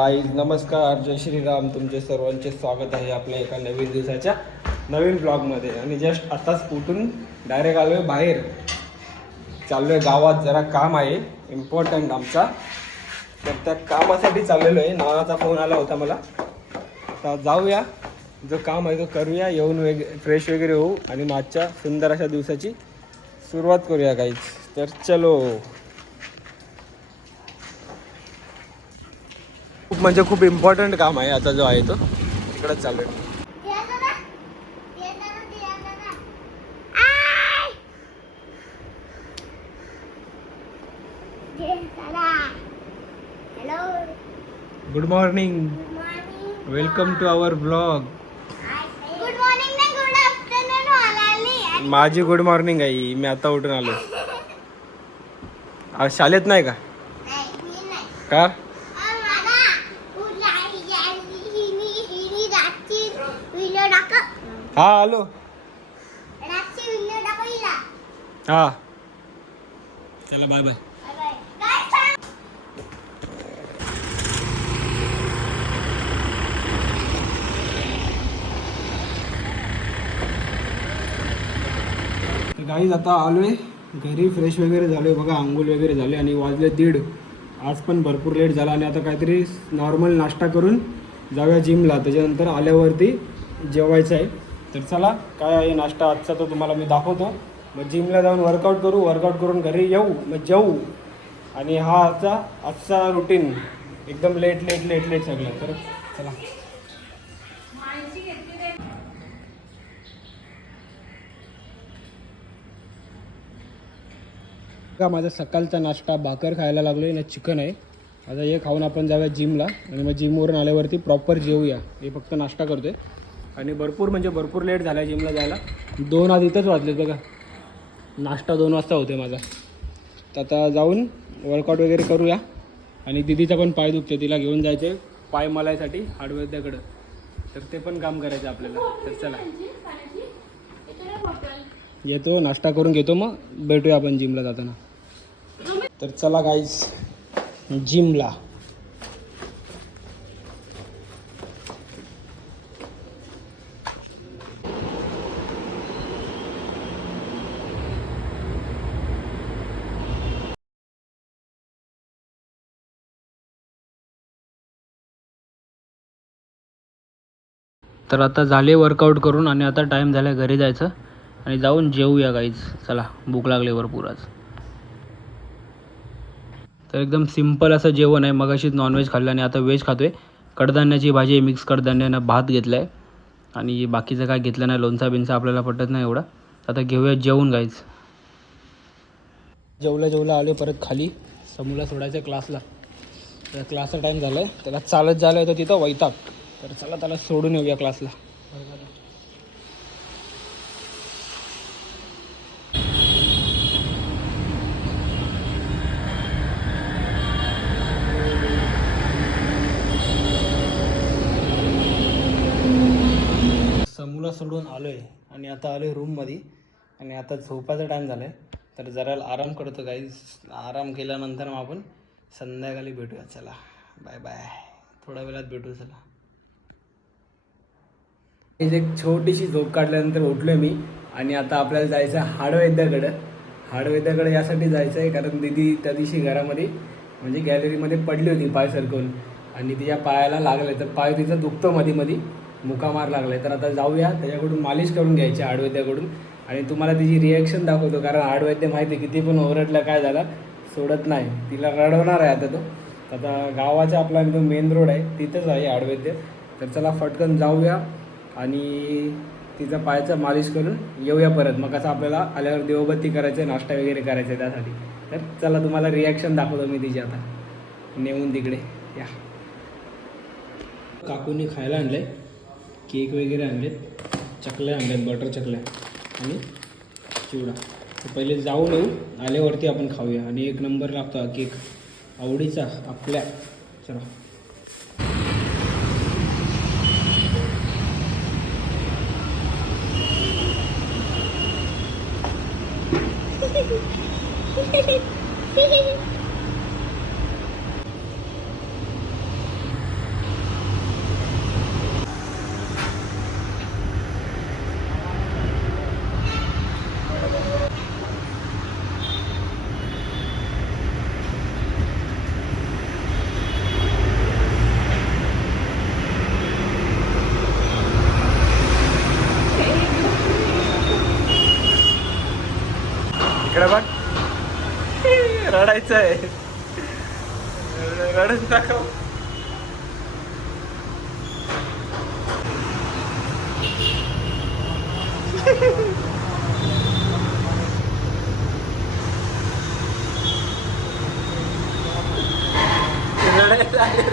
हाय नमस्कार, जय श्रीराम. तुमचे सर्वांचे स्वागत आहे आपल्या एका नवीन दिवसाच्या नवीन ब्लॉगमध्ये. आणि जस्ट आताच उठून डायरेक्ट आलो आहे बाहेर. चाललो आहे गावात, जरा काम आहे इम्पॉर्टंट आमचा. तर त्या कामासाठी चाललेलो आहे. नानाचा फोन आला होता मला. आता जाऊया, जो काम आहे तो करूया, येऊन फ्रेश वगैरे होऊ आणि मागच्या सुंदर अशा दिवसाची सुरुवात करूया काहीच. तर चलो. खूप म्हणजे खूप इम्पॉर्टंट काम आहे आता जो आहे तो तिकडंच चालू आहे. Good morning, welcome to our blog. Good morning नाही, गुड आफ्टरनून. माझी गुड मॉर्निंग आहे, मी आता उठून आलो. आज शाळेत नाही का? का? हा आलो. हा चला, बाय बाय. गाईज आता आलोय घरी, फ्रेश वगैरे झालोय बघा, आंघोळ वगैरे झाले आणि वाजले 1:30. आज पण भरपूर लेट झाला आणि आता काहीतरी नॉर्मल नाश्ता करून जाऊया जिमला. त्याच्यानंतर आल्यावरती जेवायचं आहे. तर चला, काय आहे नाश्ता आजचा तो तुम्हाला मी दाखवतो. मग जिमला जाऊन वर्कआउट करू, वर्कआउट करून घरी येऊ, मग जेवू. आणि हा आजचा रुटीन एकदम लेट सगळं. तर चला. का माझा सकाळचा नाश्ता भाकर खायला लागलो आहे ना, चिकन आहे. आता हे खाऊन आपण जाऊया जिमला आणि मग जिमवरून आल्यावरती प्रॉपर जेवूया. हे फक्त नाश्ता करतो आहे आणि भरपूर लेट झाला आहे जिमला जायला. 2 आज इथंच वाजले बघा. नाश्ता 2 वाजता होते माझा. तर आता जाऊन वर्कआउट वगैरे करूया. आणि दिदीचा पण पाय दुखते, तिला घेऊन जायचे पाय मलायसाठी हाडवैद्याकडं. तर ते पण काम करायचं आपल्याला. तर चला येतो, नाश्ता करून घेतो, मग भेटूया आपण जिमला जाताना. तर चला गाईस जिमला. तर आता झाले वर्कआउट करून आणि आता टाईम झाला घरी जायचं आणि जाऊन जेवूया गाईज. चला, भूक लागली भरपूर आज. तर एकदम सिम्पल असं जेवण आहे. मगाशीच नॉनव्हेज खाल्लं आणि आता व्हेज खातो आहे. कडधान्याची भाजी आहे, मिक्स कडधान्यानं भात घेतला आहे आणि बाकीचं काय घेतलं नाही. लोणचा बिनचा आपल्याला पटत नाही एवढा. आता घेऊया जेवून गाईज. जेवलं आलो परत खाली समूला सोडायचं क्लासला. तर क्लासचा टाईम झाला आहे, त्याला चालत झालं आहे तर तिथं वैताग. तर चला त्याला सोडून येऊया क्लासला. समूला सोडून आलो आहे आणि आता आलो आहे रूममध्ये आणि आता झोपायचा टाईम झाला आहे. तर जरा आराम करतो गाईज. आराम केल्यानंतर मग आपण संध्याकाळी भेटूया. चला बाय बाय, थोड्या वेळात भेटू. चला. एक छोटीशी झोप काढल्यानंतर उठलो मी आणि आता आपल्याला जायचं आहे हाडवैद्याकडे यासाठी जायचं आहे कारण दिदी त्या दिवशी घरामध्ये म्हणजे गॅलरीमध्ये पडली होती पाय सरकवून आणि तिच्या पायाला लागलं. तर पाय तिचं दुखतं मध्ये मुकामार लागला आहे. तर आता जाऊया, त्याच्याकडून मालिश करून घ्यायची हाडवैद्याकडून आणि तुम्हाला तिची रिॲक्शन दाखवतो. कारण हाडवैद्य माहिती आहे किती पण ओरडलं काय झालं सोडत नाही, तिला रडवणार आहे आता तो. आता गावाच्या आपला एकदम मेन रोड आहे तिथंच आहे हाडवैद्य. तर चला फटकन जाऊया आणि तिचा पायाचा मालिश करून येऊया परत. मग कसं आपल्याला आल्यावर देवबत्ती करायचं, नाश्ता वगैरे करायचं आहे त्यासाठी. तर चला तुम्हाला रिॲक्शन दाखवतो मी तिची आता नेऊन तिकडे. या काकूंनी खायला आणलं आहे, केक वगैरे आणलेत, चकल्या आणल्यात, बटर चकल्या आणि चिवडा. तर पहिले जाऊन येऊ, आल्यावरती आपण खाऊया. आणि 1 नंबर लागतो हा केक, आवडीचा आपल्या. चला. रडायचं आहे. रडून दाखव.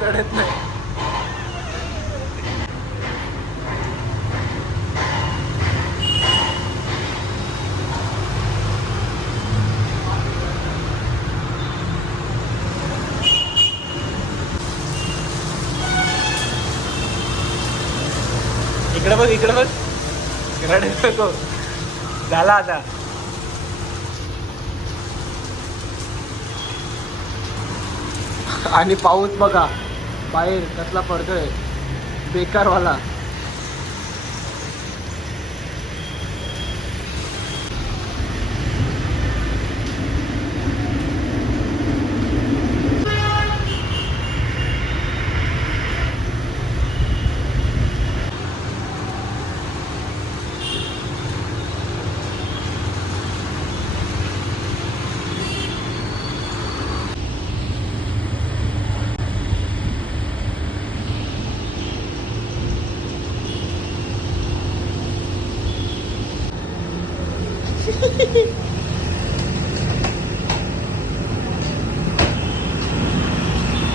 रडत नाही. इकडे बघ इकडे बघ. रडत नको. झाला आता. आणि पाऊस बघा बाहेर कसला पडतोय बेकारवाला.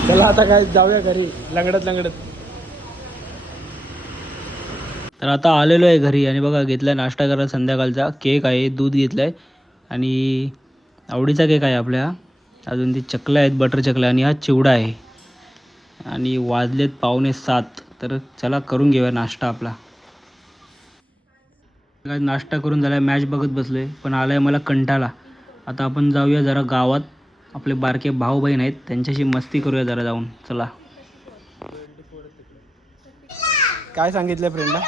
चला आता काय जाऊया घरी लंगडत लंगडत. तर आता आलेलो आहे घरी आणि बघा घेतलाय नाश्ता करायला संध्याकाळचा. केक आहे, दूध घेतलाय आणि आवडीचा केक आहे आपल्या. अजून ती चकल्या आहेत, बटर चकल्या आणि हा चिवडा आहे. आणि वाजलेत 6:45. तर चला करून घेऊया नाश्ता आपला. नाश्ता करून झाला, मॅच बघत बसलोय पण आलाय मला कंटाळा. आता आपण जाऊया जरा गावात. आपले बारके भाऊ बहीण आहेत त्यांच्याशी मस्ती करूया जरा जाऊन. चला. काय सांगितलं फ्रेंडला?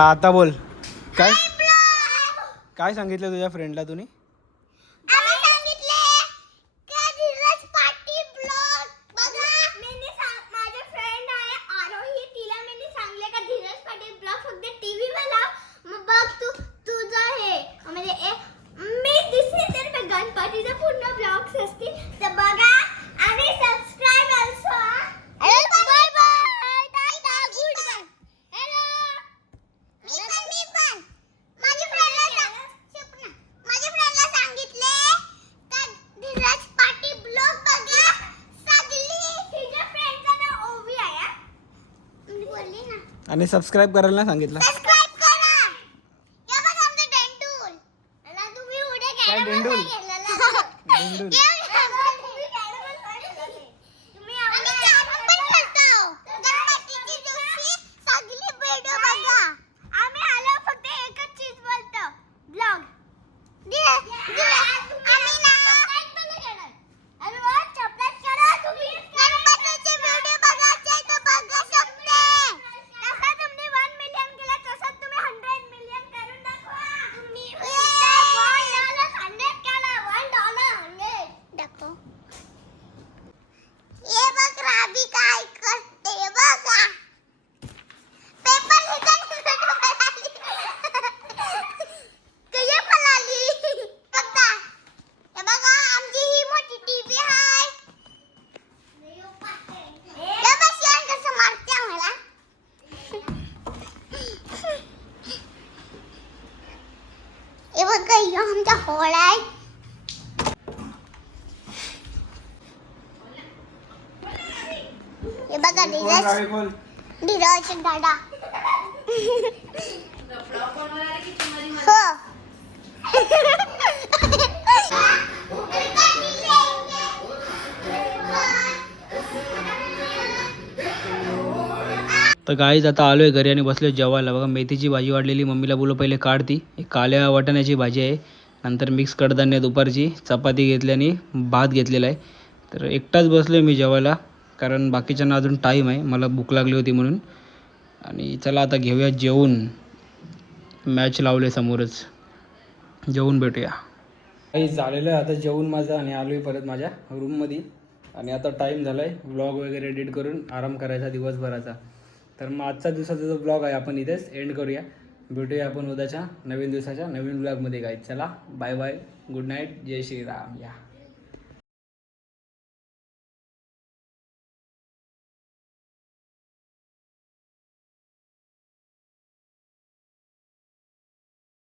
आता बोल. काय काय सांगितलं तुझ्या फ्रेंडला तुम्ही? आणि सबस्क्राईब करायला नाही सांगितलं. काय डेंडूल? डेंडूल. आमचा हॉल आहे. हे बघा धीरज दादा. हो. तर गाईज आता आलो आहे घरी आणि बसलो जेवायला. बघा मेथीची भाजी वाढलेली. मम्मीला बोललो पहिले काढती. एक काल्या वाटाण्याची भाजी आहे, नंतर मिक्स कडधान्य दुपारची, चपाती घेतली आणि भात घेतलेला आहे. तर एकटाच बसलो आहे मी जेवायला कारण बाकीच्यांना अजून टाईम आहे. मला भूक लागली होती म्हणून. आणि चला आता घेऊया जेवून. मॅच लावले समोरच, जेवून भेटूया. काही झालेलं आहे आता जेवून माझं आणि आलो आहे परत माझ्या रूममध्ये. आणि आता टाईम झाला आहे ब्लॉग वगैरे एडिट करून आराम करायचा दिवसभराचा. तर मग आजचा दिवसाचा जो ब्लॉग आहे आपण इथेच एंड करूया. भेटूया आपण उद्याच्या नवीन दिवसाच्या नवीन ब्लॉगमध्ये. काय चला बाय बाय, गुड नाईट, जय श्रीराम. या